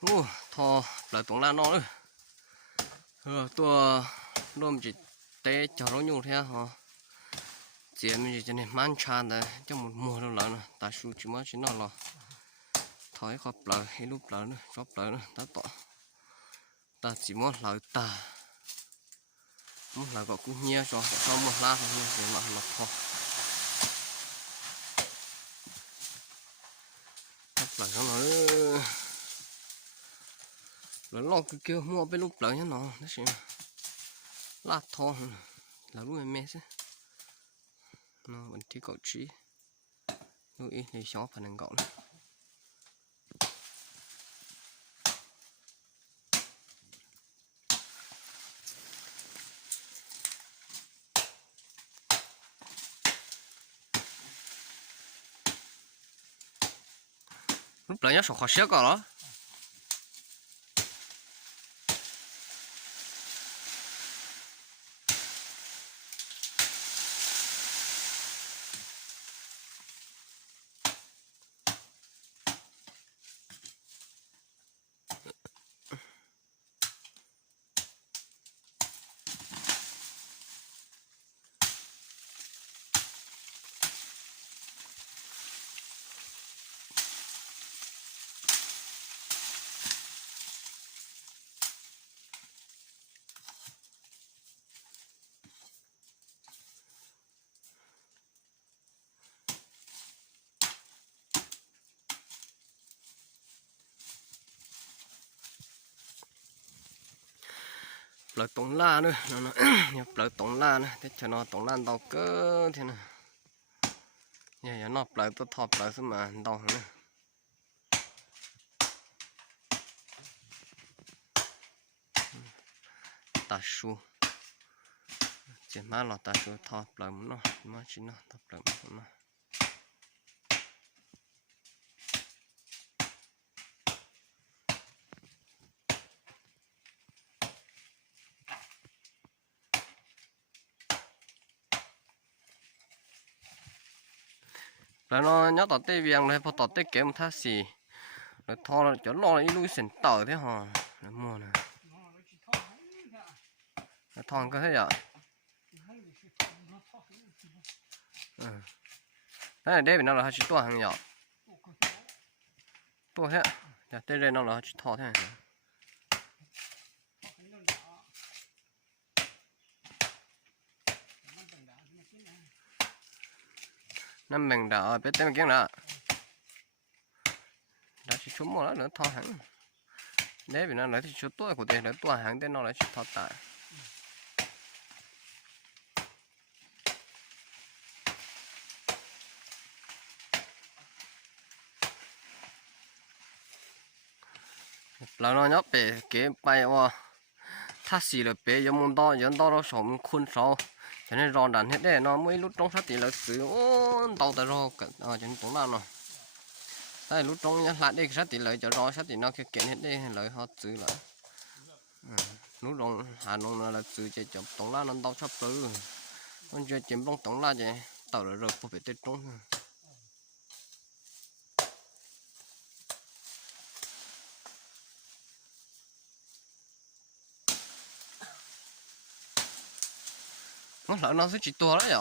โอ้ทอปลาตรงล่างนอกเลยตัวร่วมจิตเตะจอดรถอยู่แท้ฮะเจียมันจะเนี่ยมันชาแต่จะหมดมัวแล้วล่ะนะตาชูจิมาชินอหรอถอยขอปลาให้ลูกปลาเนอะชอบปลาเนอะตาต่อตาจิมาหลายตาหลายก็กู้เงี้ยcho một lá thôi để mà nó thọปลาเขาหน่อยแล้วลองคือเกี่ยวมัวไปลูกปลาเนี่ยเนาะนั่นสิลาดทองแล้วรู้ไหมสิเนาะวันที่เกาะชีดูอีในช็อปพันหนึ่งเกาะเลยลูกปลาเนี่ยสองข้อเสียก่อนเหรอปลาตรงล่าด้วยเนาะเนี่ยปลาตรงล่านะแต่จะนอนตรงล่าดอกเกอร์ทีนะเนี่ยอย่านอกปลาตัวทอปลาขึ้นมาดอกนะตาชูเจ็บมากหรอตาชูทอปลามันเนาะมาชินเนาะทอปลามันมาแล้วnó nhớ tọt tê viang này,พอตอดเต้เก็บท่าสีแล้วทอจะรออีลุยเส้นต่อที่ห่อแล้วมัวนะแล้วทองก็ให้อ่ะนั่นเด็กเป็นอะไรเขาชิตัวหังอ่ะตัวแค่จะเต้เล่นอะไรเขาชิทอแค่นั่นแบ่งดาวไปเต็มเกี้ยงละđã chỉ số một nữa thò hẳn đấy vì nó lấy thì số tuổi của tiền lấy tuổi hẳn đến nó lấy thò tại là nó nhóc về cái bay qua thắt xì là bé giống môn to giống to nó sống khuôn sâu cho nên ròn đàn hết đấy nó mới lúc trong sát thì là sử tàu tại rồi cho nên cũng là nó đây lúc trong nhá lại đây sát thì lợi cho rò sát thì nó kiện hết đây lợi họ xử lại lúc trong hà nội là xử chạy chậm tổng la nó tàu sắp tới con chơi chìm bóng tổng la vậy tàu là rồi phải tết trong nó lỡ nó sẽ chỉ to đấy ạ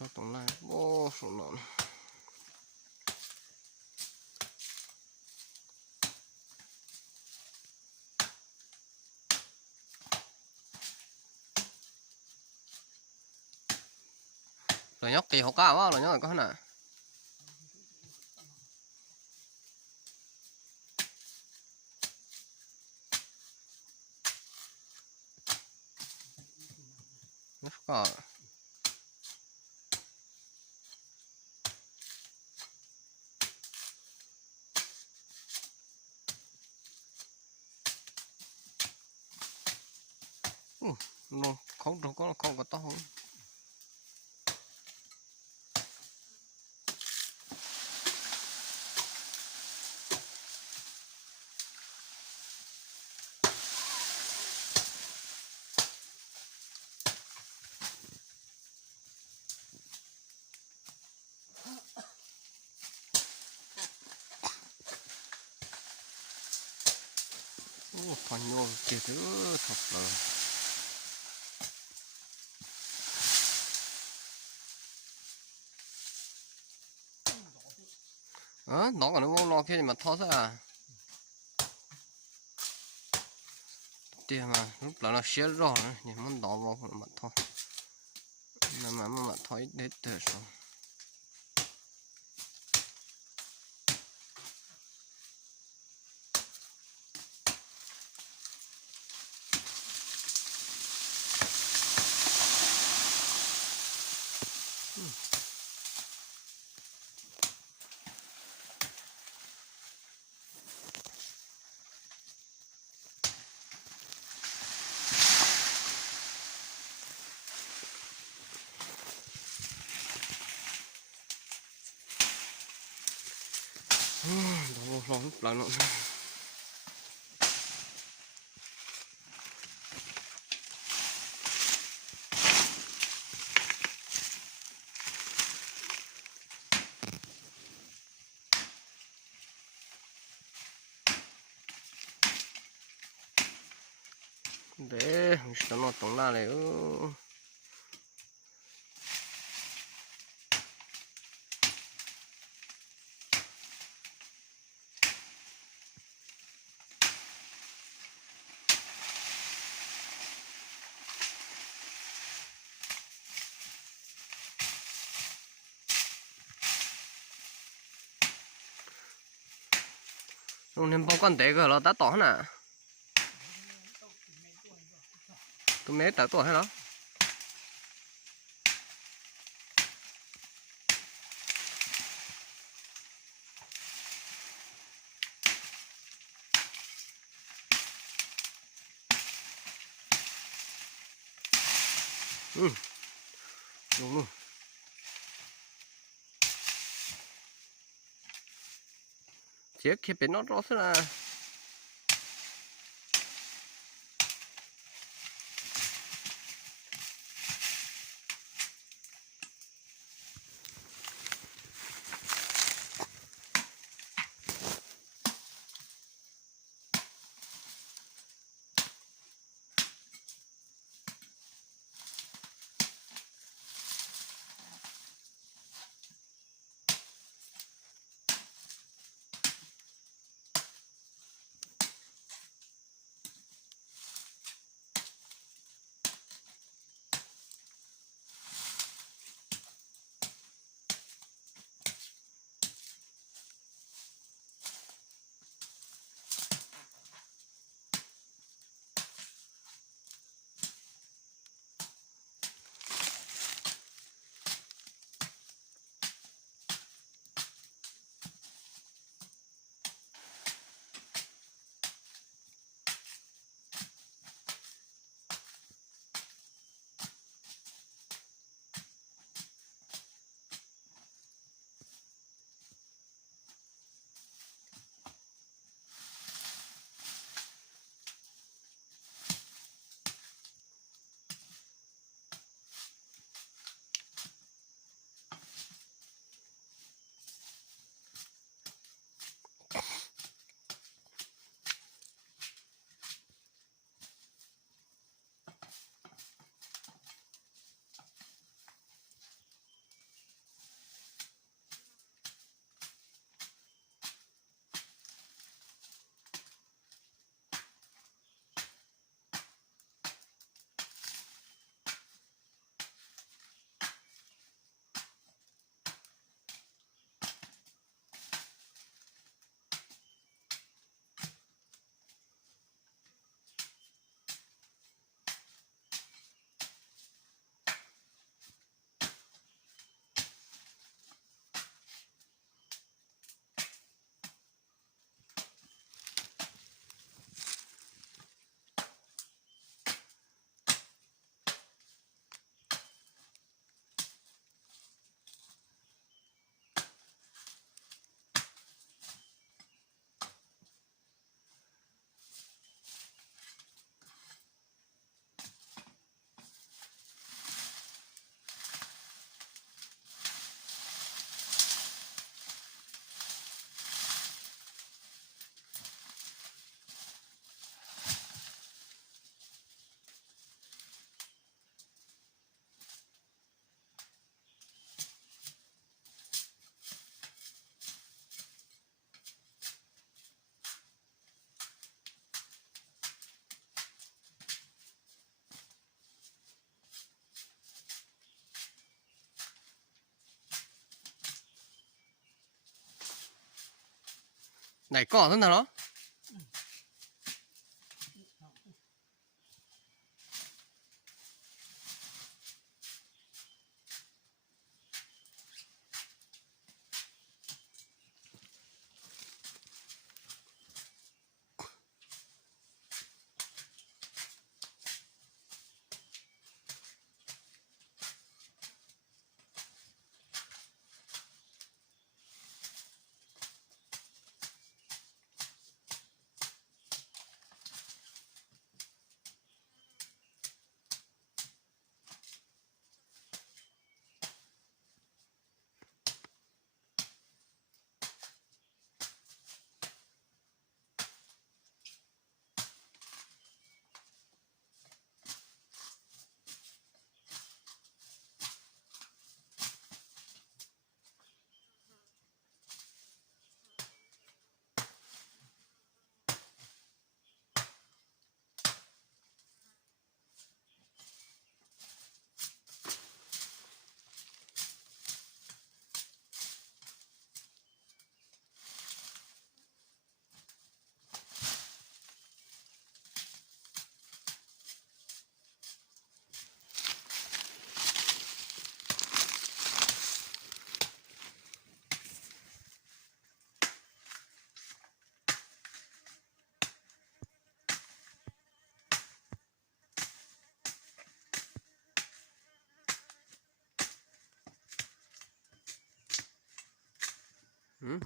cho tổng la ô số nón rồi nhóc kỳ hậu cao quá rồi nhóc có nè nó có nó không đâu có không có to không phải nhô kia thứ thật là nó còn nó lo kia mà thoát ra tiền mà lúc đó nó xé rõ nhưng muốn đỏ vào mặt thôi mà mặt thôi để từ rồi đó lo lúc đó nó để cho nó tổng ra này lúc nên bao con té cái nó đã tỏ nè tụi mấy đã tỏ hay đó đúng luôn chiếc khi bên nó rõ thế là ไหนก่อนนั่นน่ะเหรอ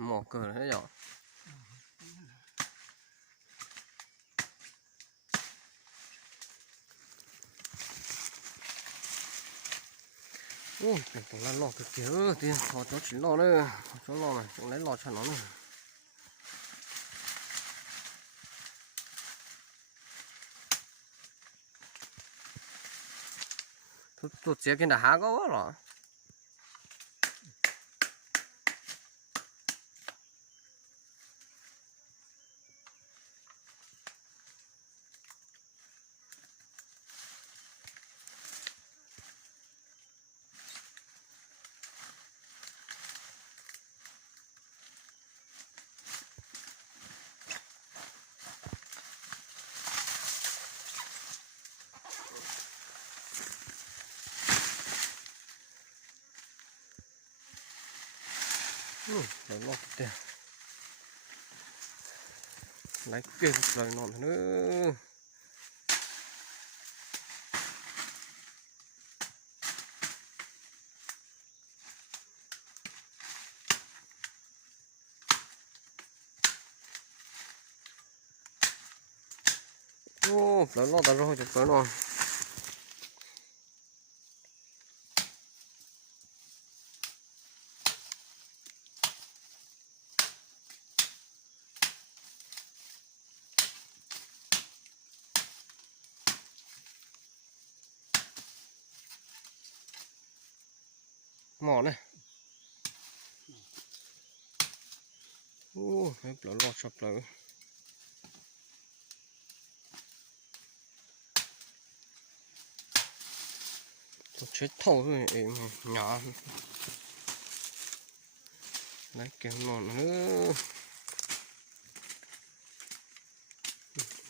หมอเกิดให้หรอโอ้เป็นตรงนั้นหลอกเกี่ยวตีขอจ้าชิ้นหลอกเลยจ้าหลอกเลยตรงนั้นหลอกฉันหน่อยตัวเจ๊กินแต่หาก็ว่าหรอเดี๋ยวหลอกเดี๋ยวไหนเกี่ยวกับอะไรนอนเนอะโอ้เดี๋ยวหลอกแต่เราจะเปิดนอนหมอเนี่ยโอ้เดี๋ยวหลอกชอบเลยchết thâu thôi em nhỏ lấy kéo nón nữa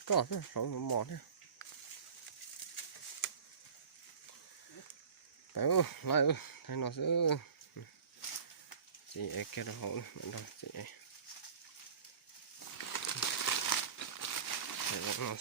có thế sáu nó mòn thế đấy lại thấy nó sẽ chị ấy kéo được hậu nữa chị ấy nó